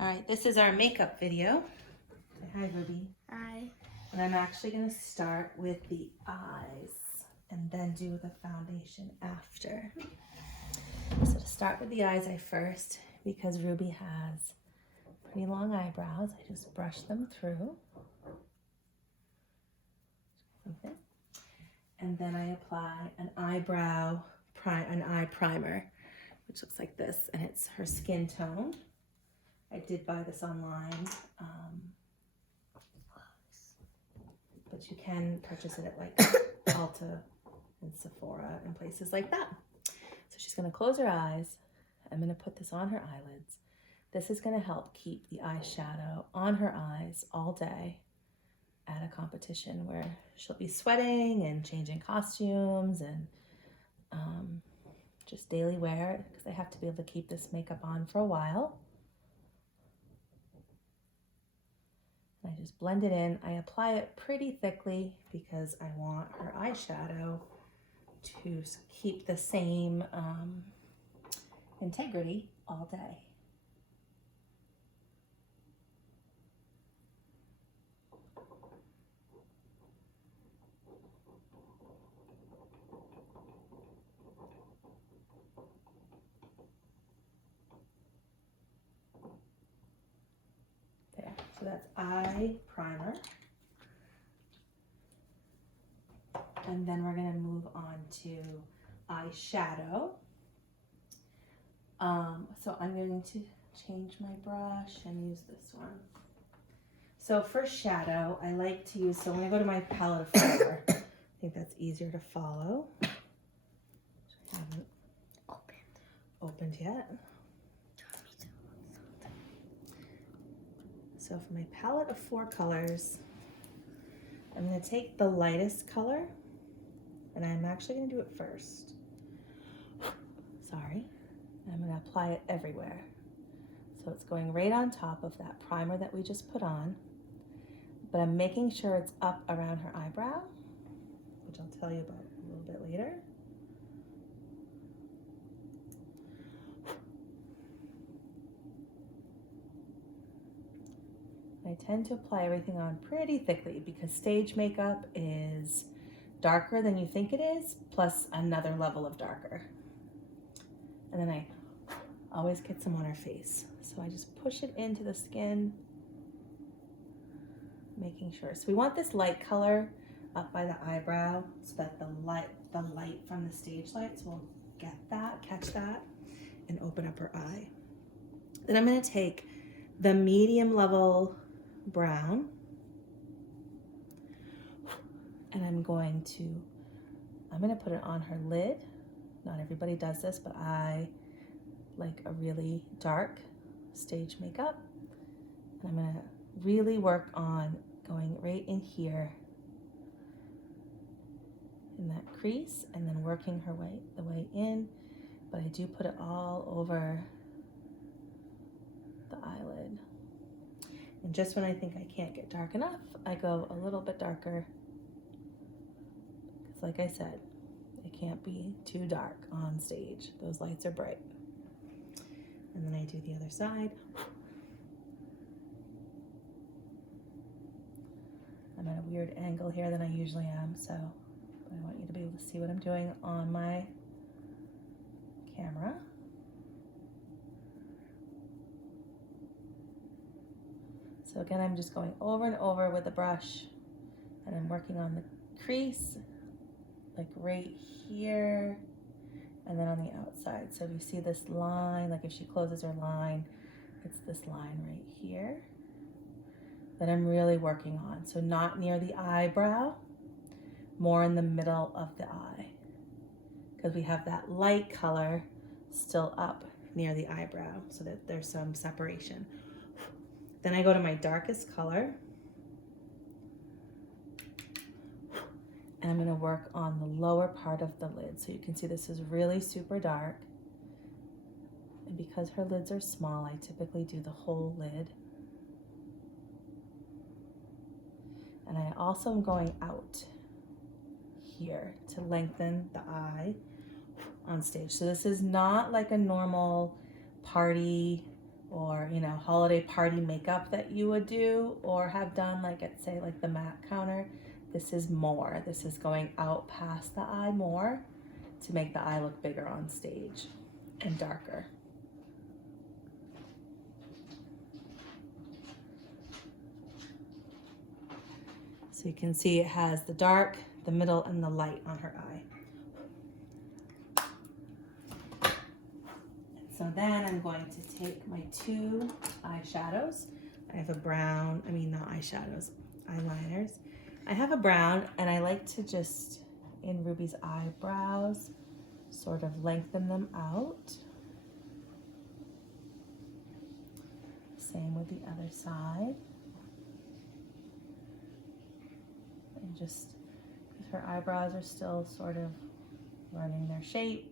All right, this is our makeup video. Say hi, Ruby. Hi. And I'm actually going to start with the eyes and then do the foundation after. So to start with the eyes, I first, because Ruby has pretty long eyebrows, I just brush them through. Okay. And then I apply an eye primer, which looks like this, and it's her skin tone. I did buy this online, but you can purchase it at like Ulta and Sephora and places like that. So she's gonna close her eyes. I'm gonna put this on her eyelids. This is gonna help keep the eyeshadow on her eyes all day at a competition where she'll be sweating and changing costumes and just daily wear, because I have to be able to keep this makeup on for a while. I just blend it in. I apply it pretty thickly because I want her eyeshadow to keep the same integrity all day. There, so that's eye primer. And then we're gonna move on to eyeshadow. So I'm going to change my brush and use this one. So for shadow, I like to use, so when I go to my palette of 4, I think that's easier to follow. Which I haven't opened yet. So for my palette of 4 colors, I'm gonna take the lightest color, and I'm actually gonna do it first. Sorry. I'm gonna apply it everywhere. So it's going right on top of that primer that we just put on, but I'm making sure it's up around her eyebrow, which I'll tell you about a little bit later. I tend to apply everything on pretty thickly because stage makeup is darker than you think it is, plus another level of darker. And then I always get some on her face. So I just push it into the skin, making sure. So we want this light color up by the eyebrow so that the light from the stage lights will get that, catch that, and open up her eye. Then I'm gonna take the medium level brown, and I'm gonna put it on her lid. Not everybody does this, but I like a really dark stage makeup. And I'm gonna really work on going right in here in that crease and then working the way in, but I do put it all over the eyelid. And just when I think I can't get dark enough, I go a little bit darker. Because like I said, it can't be too dark on stage. Those lights are bright. And then I do the other side. I'm at a weird angle here than I usually am, so I want you to be able to see what I'm doing on my camera. So again, I'm just going over and over with the brush, and I'm working on the crease, like right here, and then on the outside. So if you see this line, like if she closes her line, it's this line right here that I'm really working on. So not near the eyebrow, more in the middle of the eye, because we have that light color still up near the eyebrow so that there's some separation. Then I go to my darkest color, and I'm gonna work on the lower part of the lid. So you can see this is really super dark. And because her lids are small, I typically do the whole lid. And I also am going out here to lengthen the eye on stage. So this is not like a normal party or, you know, holiday party makeup that you would do or have done, like at, say, like the MAC counter. This is more. This is going out past the eye more to make the eye look bigger on stage and darker. So you can see it has the dark, the middle, and the light on her eye. So then I'm going to take my two eyeshadows. I have a brown, not eyeshadows, eyeliners. I have a brown, and I like to just, in Ruby's eyebrows, sort of lengthen them out. Same with the other side. And just, because her eyebrows are still sort of learning their shape,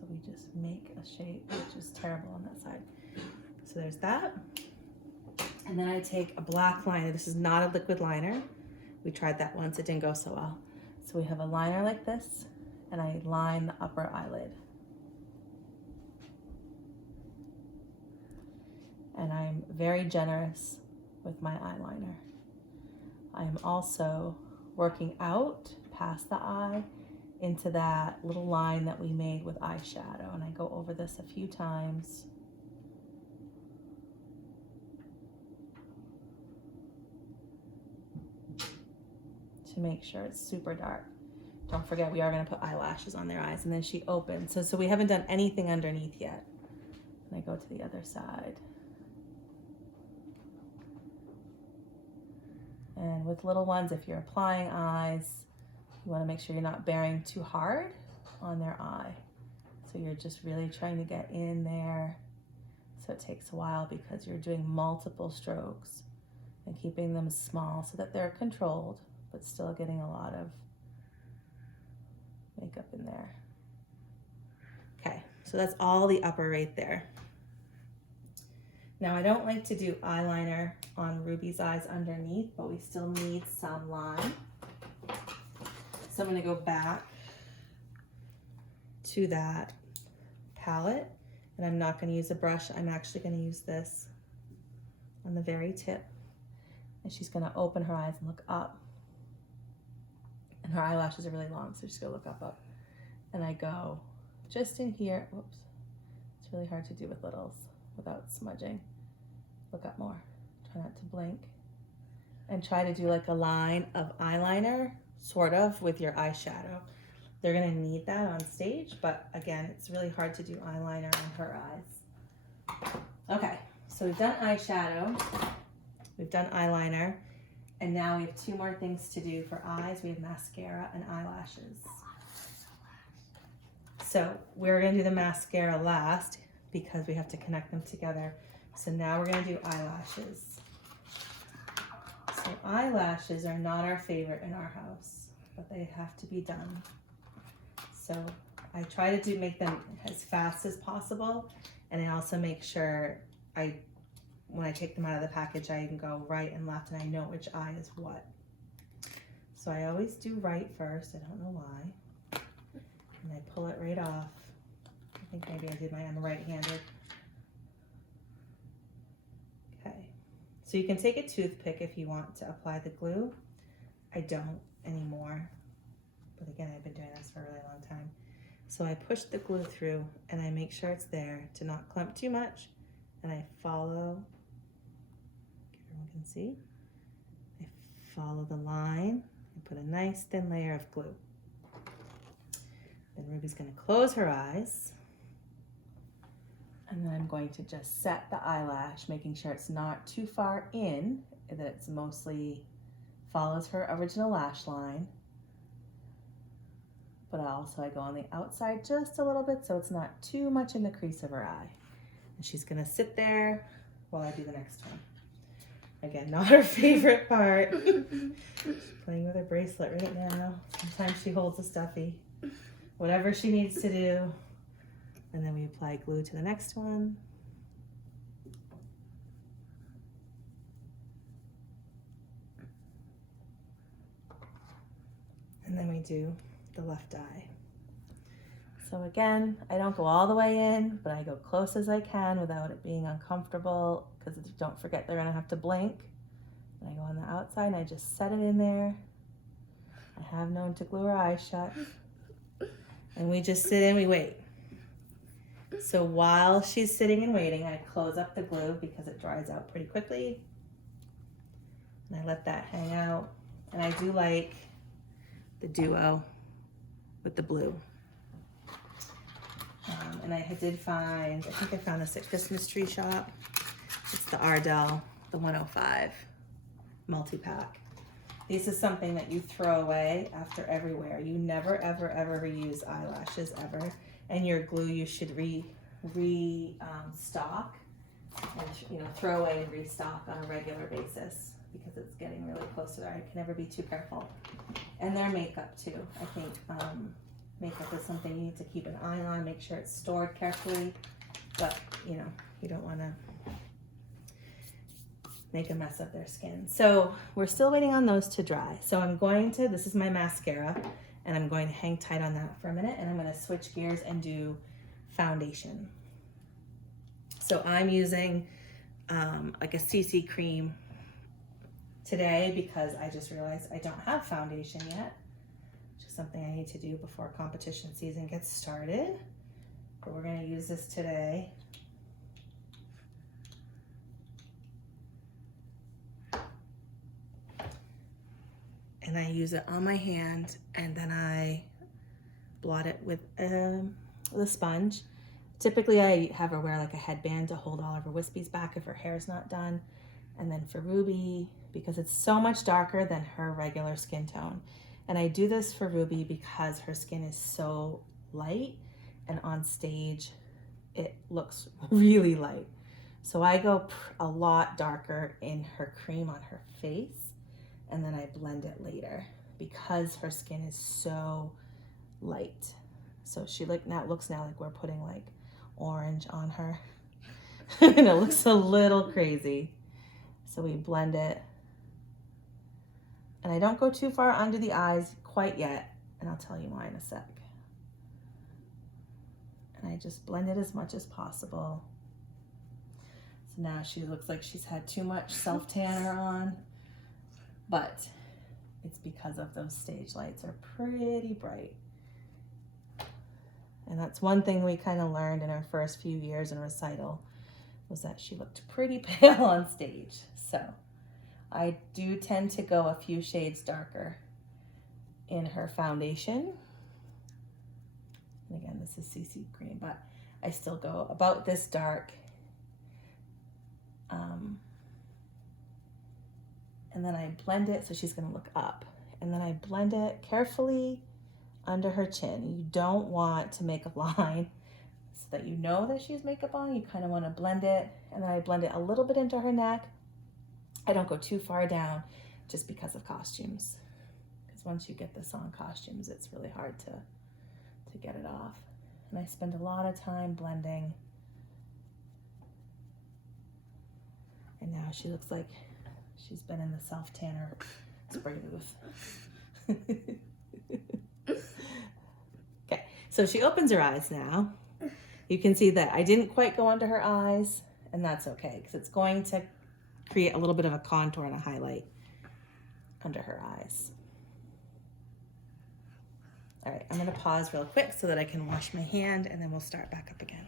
so we just make a shape, which is terrible on that side. So there's that. And then I take a black liner. This is not a liquid liner. We tried that once, it didn't go so well. So we have a liner like this, and I line the upper eyelid. And I'm very generous with my eyeliner. I am also working out past the eye into that little line that we made with eyeshadow. And I go over this a few times. To make sure it's super dark. Don't forget, we are gonna put eyelashes on their eyes, and then she opens. So we haven't done anything underneath yet. And I go to the other side. And with little ones, if you're applying eyes, you wanna make sure you're not bearing too hard on their eye. So you're just really trying to get in there. So it takes a while because you're doing multiple strokes and keeping them small so that they're controlled, but still getting a lot of makeup in there. Okay, so that's all the upper right there. Now I don't like to do eyeliner on Ruby's eyes underneath, but we still need some line. So I'm gonna go back to that palette, and I'm not gonna use a brush. I'm actually gonna use this on the very tip. And she's gonna open her eyes and look up. And her eyelashes are really long, so she's gonna look up. And I go just in here, whoops. It's really hard to do with littles without smudging. Look up more, try not to blink. And try to do like a line of eyeliner, sort of, with your eyeshadow. They're gonna need that on stage, but again, it's really hard to do eyeliner on her eyes. Okay, so we've done eyeshadow, we've done eyeliner, and now we have two more things to do for eyes. We have mascara and eyelashes. So we're gonna do the mascara last because we have to connect them together. So now we're gonna do eyelashes. So eyelashes are not our favorite in our house, but they have to be done. So I try to make them as fast as possible, and I also make sure when I take them out of the package, I can go right and left, and I know which eye is what. So I always do right first, I don't know why. And I pull it right off. I think maybe I did I'm right-handed. Okay, so you can take a toothpick if you want to apply the glue. I don't anymore, but again, I've been doing this for a really long time. So I push the glue through, and I make sure it's there to not clump too much, and I follow, everyone can see, I follow the line and put a nice thin layer of glue. Then Ruby's gonna close her eyes, and then I'm going to just set the eyelash, making sure it's not too far in, that it's mostly follows her original lash line. But also I go on the outside just a little bit so it's not too much in the crease of her eye. And she's gonna sit there while I do the next one. Again, not her favorite part. She's playing with her bracelet right now. Sometimes she holds a stuffy. Whatever she needs to do. And then we apply glue to the next one. And then we do the left eye. So So again, I don't go all the way in, but I go close as I can without it being uncomfortable, because don't forget they're gonna have to blink. And I go on the outside and I just set it in there. I have known to glue her eyes shut. And we just sit and we wait. So while she's sitting and waiting, I close up the glue because it dries out pretty quickly. And I let that hang out. And I do like the duo with the blue. And I did find, I think I found this at Christmas Tree Shop. It's the Ardell, the 105 multi-pack. This is something that you throw away after every wear. You never, ever, ever reuse eyelashes ever. And your glue you should stock and throw away and restock on a regular basis, because it's getting really close to there. I can never be too careful. And their makeup too. I think makeup is something you need to keep an eye on, make sure it's stored carefully, but you don't want to make a mess of their skin. So we're still waiting on those to dry. So this is my mascara, and I'm going to hang tight on that for a minute, and I'm going to switch gears and do foundation. So I'm using like a CC cream today because I just realized I don't have foundation yet, which is something I need to do before competition season gets started. But we're going to use this today. And I use it on my hand, and then I blot it with a sponge. Typically I have her wear like a headband to hold all of her wispies back if her hair's not done. And then for Ruby, because it's so much darker than her regular skin tone. And I do this for Ruby because her skin is so light, and on stage it looks really light. So I go a lot darker in her cream on her face, and then I blend it later because her skin is so light. So she looks now like we're putting like orange on her. And it looks a little crazy. So we blend it. And I don't go too far under the eyes quite yet, and I'll tell you why in a sec. And I just blend it as much as possible. So now she looks like she's had too much self-tanner on, but it's because of those stage lights are pretty bright. And that's one thing we kind of learned in our first few years in recital, was that she looked pretty pale on stage. So I do tend to go a few shades darker in her foundation. And again, this is CC cream, but I still go about this dark. And then I blend it, so she's gonna look up. And then I blend it carefully under her chin. You don't want to make a line so that you know that she has makeup on. You kind of want to blend it, and then I blend it a little bit into her neck. I don't go too far down just because of costumes. Because once you get this on costumes, it's really hard to get it off. And I spend a lot of time blending. And now she looks like she's been in the self-tanner spray booth. Okay, so she opens her eyes now. You can see that I didn't quite go under her eyes, and that's okay, because it's going to create a little bit of a contour and a highlight under her eyes. All right, I'm gonna pause real quick so that I can wash my hand, and then we'll start back up again.